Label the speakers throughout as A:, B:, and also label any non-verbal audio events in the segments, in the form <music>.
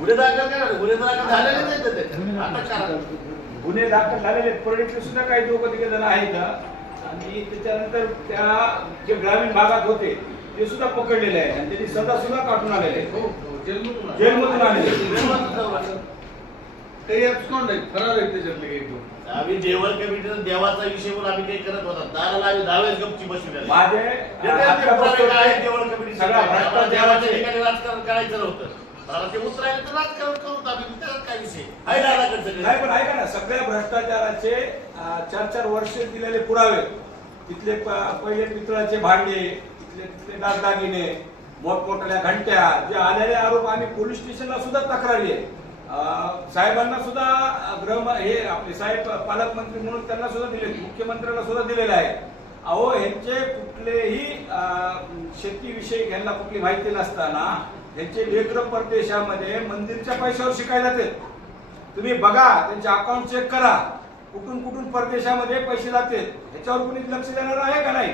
A: गुन्हे दाखल करा गुन्हे दाखल झालेले नाही तर त्याच्यात. अटक करा
B: गुन्हे दाखल झालेले आहेत. परळीतले सुद्धा काही दोघं तिघे जण आहेत आणि त्याच्यानंतर त्या जे ग्रामीण भागात होते ते सुद्धा पकडलेले आहेत आणि त्यांनी सदा सुद्धा काढून आलेले आहेत
A: हो, हो, जेलमधून आले.
B: जेलमधून आलेले.
A: जेलमधून जाऊन आले.
C: काही abscond आहेत फरार आहेत त्याच्यातले काही दोन.
A: आम्ही देवळ कमिटीनं देवाचा विषय म्हणून आम्ही काही करत होता दाराला आम्ही दहावेच गपची बसविले
B: माझे
A: देवळ कमिटी
B: सगळा भ्रष्टाचार
A: देवाच्या ठिकाणी राजकारण करायचं नव्हतं आता ते उतरायला तर राजकारण करू आम्ही त्याच्यात काय विषय? आहे दादाकडे
B: नाही
A: सगळे
B: पण ऐका ना सगळ्या भ्रष्टाचाराचे अं, चार चार वर्ष दिलेले पुरावे. तिथले प- पहिले पितळाचे भांडे तिथले तिथले दागदागिने मोठमोठ्या घंट्या जे आलेले आरोप आम्ही पोलीस स्टेशनला सुद्धा तक्रारी आहे. अं, साहेबांना सुद्धा अं, गृह हे आपले साहेब पालकमंत्री म्हणून त्यांना सुद्धा दिले मुख्यमंत्र्यांना सुद्धा दिलेले आहे. अहो ह्यांचे कुठलेही अं, शेतीविषयी ह्यांना कुठली माहिती नसताना यांचे लेकर परदेशामध्ये मंदिरच्या पैशावर शिकायला जाते. तुम्ही बघा त्यांचे अकाउंट चेक करा. कुठून कुठून परदेशामध्ये पैसे जाते ह्याच्यावर कुणी लक्ष देणार आहे का नाही?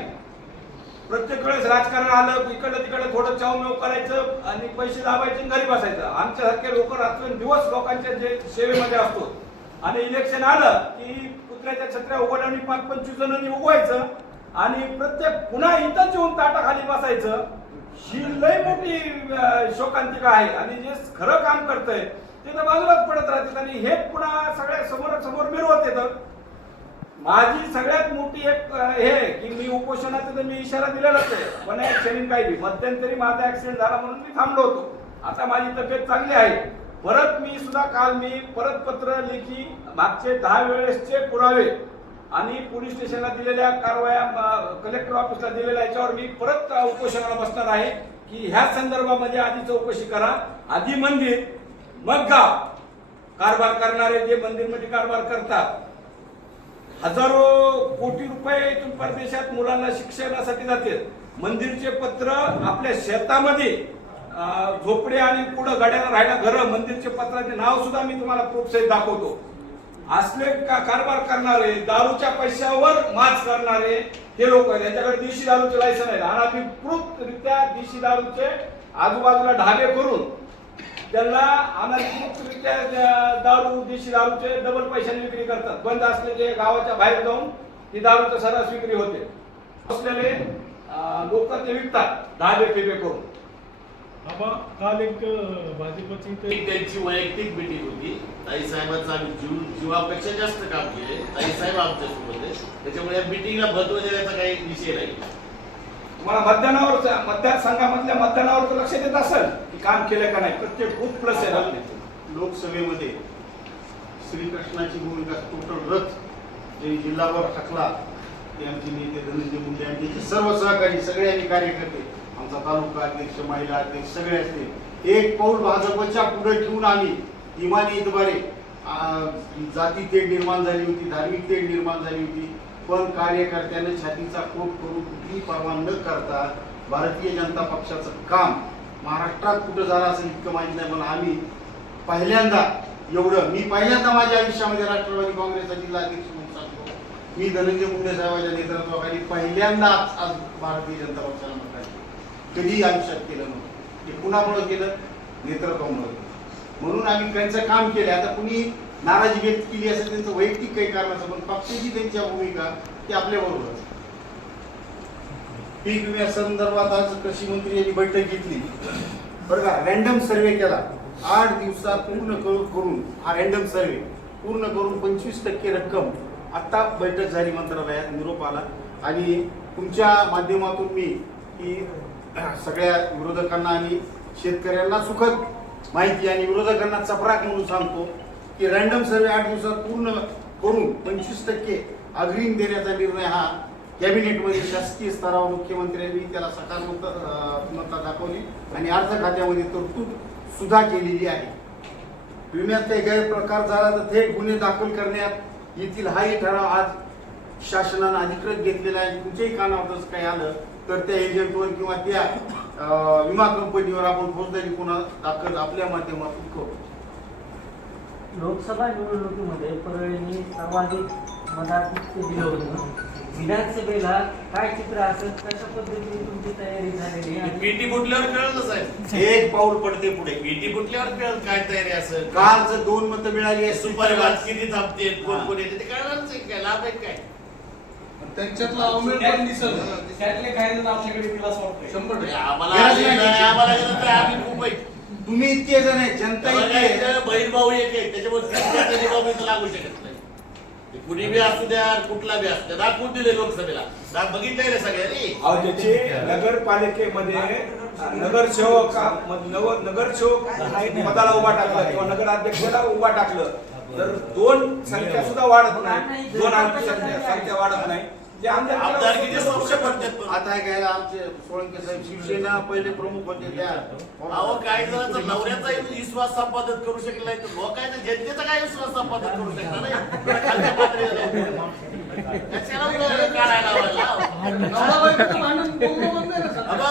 B: प्रत्येक वेळेस राजकारण आलं इकडं तिकडं थोडं चावमेव करायचं आणि पैसे दाबायचे आणि घरी बसायचं. आमच्यासारखे लोक दिवस लोकांच्या जे सेवेमध्ये असतो. आणि इलेक्शन आलं की कुत्र्याच्या छत्र्या उघडल्याने पाच पंचवीस जणांनी उगवायचं आणि प्रत्येक पुन्हा इथंच येऊन ताटाखाली बसायचं. ही लय मोठी शोकांतिका आहे. आणि जे खरं काम करतंय ते तर बाजूलाच पडत राहते आणि हे पुन्हा सगळ्या समोर समोर मिरवत येतं. माझी सगळ्यात मोठी एक हे की मी उपोषणाचा तर मी इशारा दिलेलाच आहे. पण ऍक्सिडेंट काही बी मध्यंतरी माझा ऍक्सिडेंट झाला म्हणून मी थांबलो होतो. आता माझी तब्येत चांगली आहे. परत मी सुद्धा काल मी परत पत्र लेखी मागचे दहा वेळेसचे पुरावे आणि पोलीस स्टेशनला दिलेल्या कारवाया कलेक्टर ऑफिसला दिलेल्या याच्यावर मी परत उपोषणाला बसणार आहे की ह्या संदर्भामध्ये आधी चौकशी करा. आधी मंदिर मग गाव. कारभार करणारे जे मंदिरमध्ये कारभार करतात हजारो कोटी रुपये इथून परदेशात मुलांना शिक्षणासाठी जाते मंदिरचे पत्र आपल्या शेतामध्ये झोपडे आणि पुढं गाड्याला राहायला घरं मंदिरचे पत्राचे नाव सुद्धा मी तुम्हाला प्रूफ सहित दाखवतो. असले का कारभार करणारे दारूच्या पैशावर माच करणारे हे लोक आहेत. त्यांच्याकडे देशी दारूचे लायसन आहे आणि आम्ही देशी दारूचे आजूबाजूला ढाबे करून त्यांना अनाधिकृतरित्या दारू देशी दारूचे डबल पैशाने विक्री करतात. बंद असलेले गावाच्या बाहेर जाऊन ती दारूचा सर्रास विक्री होते. असलेले लोक ते विकतात ढाबे फेबे करून.
D: आबा काल एक भाजपची
A: त्यांची वैयक्तिक मिटिंग होती. ताई साहेबांचं आम्ही जीव जीवापेक्षा जास्त काम केले ताई साहेब आमच्यासोबत आहे त्याच्यामुळे या मिटिंगला महत्त्व देण्याचा काही विषय नाही.
B: तुम्हाला मतदानावर मतदारसंघामधल्या मतदानावर तर लक्ष देत असेल की काम केलं का नाही प्रत्येक बूथ प्लस आहे.
C: लोकसभेमध्ये श्रीकृष्णाची भूमिका टोटल रथ जे जिल्हाभर टाकला ते आमचे नेते धनंजय मुंडे आणि त्यांचे सर्व सहकारी सगळे आम्ही कार्यकर्ते आमचा तालुका अध्यक्ष महिला अध्यक्ष सगळे असते एक पाऊल भाजपच्या पुढे ठेवून आम्ही इमानी इतबारे जाती तेढ निर्माण झाली होती धार्मिक तेढ निर्माण झाली होती. पण कार्यकर्त्याने छातीचा कोट करून कुठलीही पर्वा न करता भारतीय जनता पक्षाचं काम महाराष्ट्रात कुठं झालं असं इतकं माहीत नाही पण आम्ही पहिल्यांदा एवढं मी पहिल्यांदा माझ्या आयुष्यामध्ये राष्ट्रवादी काँग्रेसचा जिल्हा अध्यक्ष म्हणून सांगतो मी धनंजय मुंडे साहेबांच्या नेतृत्वाखाली पहिल्यांदाच आज भारतीय जनता पक्षाला मतदान कधीही आयुष्यात केलं नव्हतं. ते कुणामुळं केलं? नेतृत्वामुळं म्हणून आम्ही त्यांचं काम केलं. आता कुणी नाराजी व्यक्त केली असेल त्यांचं वैयक्तिक काही कारण पण पक्षाची त्यांच्या भूमिका ती आपल्या बरोबर पीक विम्या संदर्भात आज कृषी मंत्री यांनी बैठक घेतली. बरं का रॅन्डम सर्वे केला. आठ दिवसात पूर्ण करून करून हा रॅन्डम सर्वे पूर्ण करून पंचवीस टक्के रक्कम. आत्ता बैठक झाली मंत्रालयात निरोप आला. आणि तुमच्या माध्यमातून मी की <clears throat> सगळ्या विरोधकांना आणि शेतकऱ्यांना सुखद माहिती आणि विरोधकांना चपराक म्हणून सांगतो की रॅन्डम सर्वे आठ दिवसात पूर्ण करून पंचवीस टक्के अग्रिम देण्याचा निर्णय हा कॅबिनेटमध्ये शासकीय स्तरावर मुख्यमंत्र्यांनी त्याला सकारात्मकता दाखवली आणि अर्थ खात्यामध्ये तरतूद सुद्धा केलेली आहे. विम्यात काही गैरप्रकार झाला तर थेट गुन्हे दाखल करण्यात येतील हाही ठराव आज शासनानं अधिकृत घेतलेला आहे. तुमच्याही कानावर जसं काही आलं तर त्या एजंटवर किंवा त्या विमा कंपनीवर आपण फौजदारी गुन्हा दाखल आपल्या माध्यमातून करू.
E: लोकसभा निवडणुकीमध्ये परळीने सर्वाधिक मताधिक्य दिलं होतं. विधानसभेला काय चित्र असेल? कशा पद्धतीने तुमची तयारी झालेली आहे?
A: पीटी फुटल्यावर कळलं साहेब.
C: एक पाऊल पडते पुढे.
A: पीटी फुटल्यावर कळलं काय तयारी असेल.
C: काल जर दोन मतं मिळाली
A: सुपारी वाज किती थांबते कोण कोण येते ते कळणारच आहे काय लाभ आहे काय?
F: त्यांच्यातला उमेद पण दिसत
G: त्यातले काही जण आपल्याकडे वाटतंय
F: शंभर टक्के.
C: गरज नाही. तुम्ही इतके जण आहे जनता इतकी आहे.
A: बहीण भाऊ एक आहे त्याच्यामुळे तिसऱ्याचे भाऊ इथं लागू शकत नाही. ते कुणी बी असू द्या कुठला बी असू द्या दाखवून दिले लोकसभेला. दाख बघितलंय रे सगळ्यांनी?
B: अहो त्याचे नगरपालिकेमध्ये नगरसेवक नव- नगरसेवक पदाला उभा टाकला किंवा नगराध्यक्षाला उभा टाकलं तर दोन संख्या सुद्धा वाढत नाही. दोन अंकी संख्या संख्या वाढत नाही.
A: पडतात पण.
C: आता काय आमचे सोळंके साहेब शिवसेना पहिले प्रमुख होते त्या.
A: अहो काही जणांचा नवऱ्याचा विश्वास संपादन करू शकला नाही. तर लोकांचा जनतेचा काय विश्वास संपादन करू शकला नाही? खालच्या. कशाला उगाच काढायला लावायला? अबा,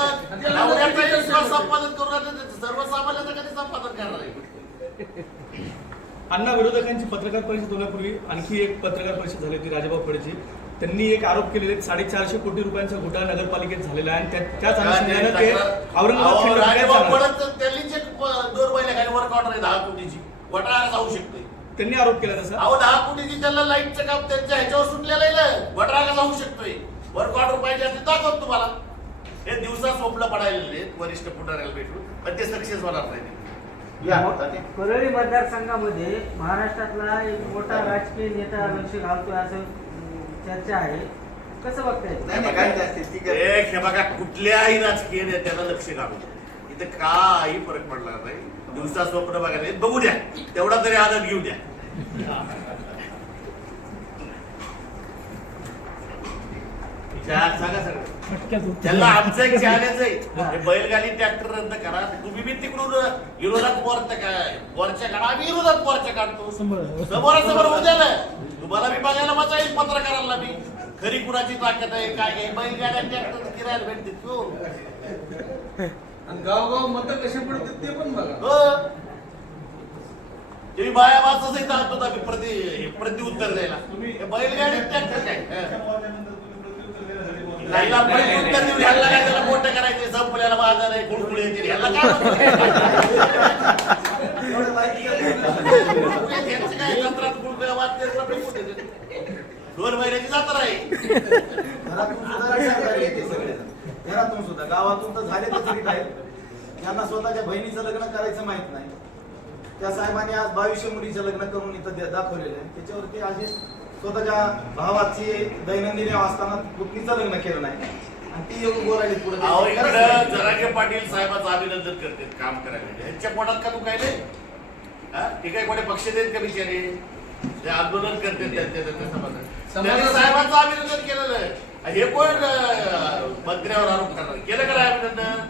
A: नवऱ्याचा विश्वास संपादन करू लागलं तर सर्वसामान्याचं कधी संपादन करणार आहे?
D: अण्णा विरोधकांची पत्रकार परिषद होण्यापूर्वी आणखी एक पत्रकार परिषद झाली होती राजाभाऊ फडेची त्यांनी एक आरोप केलेले आहेत, साडेचारशे कोटी रुपयांचा घोटाळा नगरपालिकेत झालेला आहे. आणि त्या- त्याच अनुषंगानं ते औरंगाबाद
A: घोटाळा जाऊ शकतोय
D: त्यांनी आरोप केला तसा.
A: अहो दहा कोटीची त्यांना लाईटचं काम त्यांच्या ह्याच्यावर सुटलेलं आहे ना. घोटाळा जाऊ शकतोय. वर्क ऑर्डर पाहिजे असते दाखवत तुम्हाला. हे दिवसा स्वप्न पडायले वरिष्ठ पुढाऱ्याला भेटून. पण ते सक्सेस होणार नाही.
E: परळी मतदारसंघामध्ये महाराष्ट्रातला एक मोठा राजकीय नेता लक्ष घालतोय असं चर्चा आहे. कसं बघताय?
C: नाही काय ते-
A: हे बघा कुठल्याही राजकीय नेत्याला लक्ष घालू इथं काही फरक पडणार नाही. दिवसा स्वप्न बघायला बघू द्या. तेवढा तरी आनंद घेऊ द्या. चहा सांगा सगळं. त्याला आमचं एक चॅलेंज आहे. हे बैलगाडी ट्रॅक्टर रद्द करा. तुम्ही बी तिकडून विरोधात मोर्चा काय मोर्चा काढा. आम्ही विरोधात मोर्चा काढतो. समोरासमोर ना. तुम्हाला बी बघायला मजा येईल पत्रकारांना बी. खरी कुणाची ताकद आहे काय आहे? बैलगाड्या ट्रॅक्टर किरायला भेटते हो?
F: आणि गावगाव मतं कसे पडतात ते पण बघा.
A: हो. तुम्ही बाया वाचच येत होता मी प्रति हे प्रत्युत्तर द्यायला. हे बैलगाडी ट्रॅक्टर काय? हं. ह्याला देऊन ह्याला काय त्याला मोठं करायचे संपल्याला बाजार आहे कुळकुळ येतील. ह्याला काय म्हणतात? काय जत्रात कुळकुळ्या वाजते, ट्रफिक कुठे दोन महिन्याची जात्रा आहे.
H: घरातून सुद्धा रक्षाकारी येते सगळे घरातून सुद्धा गावातून तर झाले तर तरी त्यांना स्वतःच्या बहिणीचं लग्न करायचं माहीत नाही त्या साहेबांनी आज बावीसशे मुलीचं लग्न करून इथं दाखवलेलं आहे त्याच्यावरती आज स्वतःच्या भावाची दैनंदिन असताना पुतणीचं लग्न केलं नाही आणि ती येऊन बोलायली पुढे
A: अहो पाटील साहेबांचं अभिनंदन करते काम करायला. यांच्या पोटात का दुखायले हा? ते काय कोणी पक्ष देत का बिचारे? ते आंदोलन करते त्यांच्या त्यांच्या समाजात त्यांनी साहेबांचं अभिनंदन केलेलं आहे. हे कोण मंत्र्यावर आरोप करणार? केलं का नाही अभिनंदन?